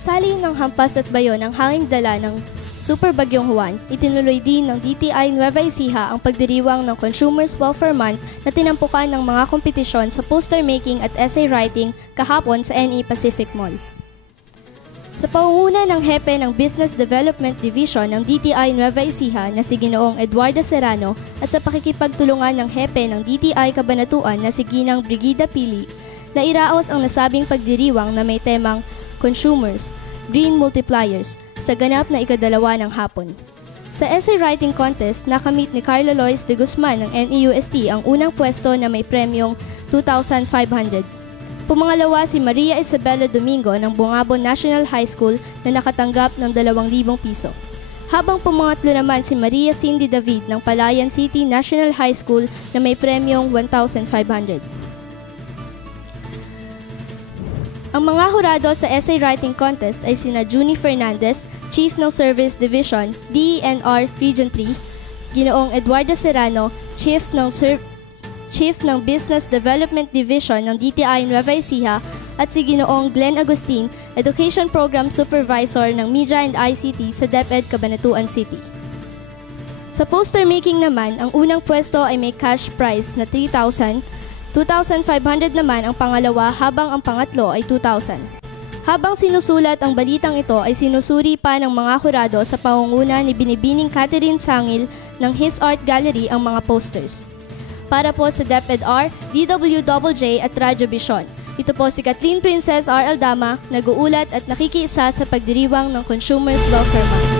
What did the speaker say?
kasali ng hampas at bayo ng hanging dala ng Super Bagyong Juan, itinuloy din ng DTI Nueva Ecija ang pagdiriwang ng Consumers Welfare Month na tinampukan ng mga kompetisyon sa poster making at essay writing kahapon sa NE Pacific Mall. Sa pangunguna ng hepe ng Business Development Division ng DTI Nueva Ecija na si Ginoong Eduardo Serrano at sa pakikipagtulungan ng hepe ng DTI Cabanatuan na si Ginang Brigida Pili, nairaos ang nasabing pagdiriwang na may temang Consumers, Green Multipliers sa ganap na ikadalawa ng hapon. Sa essay writing contest, nakamit ni Carla Lois de Guzman ng NEUST ang unang pwesto na may premyong 2,500. Pumangalawa si Maria Isabella Domingo ng Bungabon National High School na nakatanggap ng 2,000 piso. Habang pumangatlo naman si Maria Cindy David ng Palayan City National High School na may premyong 1,500. Ang mga hurado sa essay writing contest ay sina Junie Fernandez, Chief ng Service Division, DENR Region 3, Ginoong Eduardo Serrano, Chief ng Business Development Division ng DTI Nueva Ecija, at si Ginoong Glenn Agustin, Education Program Supervisor ng Media and ICT sa DepEd Cabanatuan City. Sa poster making naman, ang unang pwesto ay may cash prize na 3,000, 2,500 naman ang pangalawa habang ang pangatlo ay 2,000. Habang sinusulat ang balitang ito ay sinusuri pa ng mga hurado sa pangunguna ni Binibining Catherine Sangil ng His Art Gallery ang mga posters. Para po sa DepEd-R, DWJJ at Radyo Vision, ito po si Kathleen Princess R. Aldama, nag-uulat at nakikiisa sa pagdiriwang ng Consumers Welfare Month.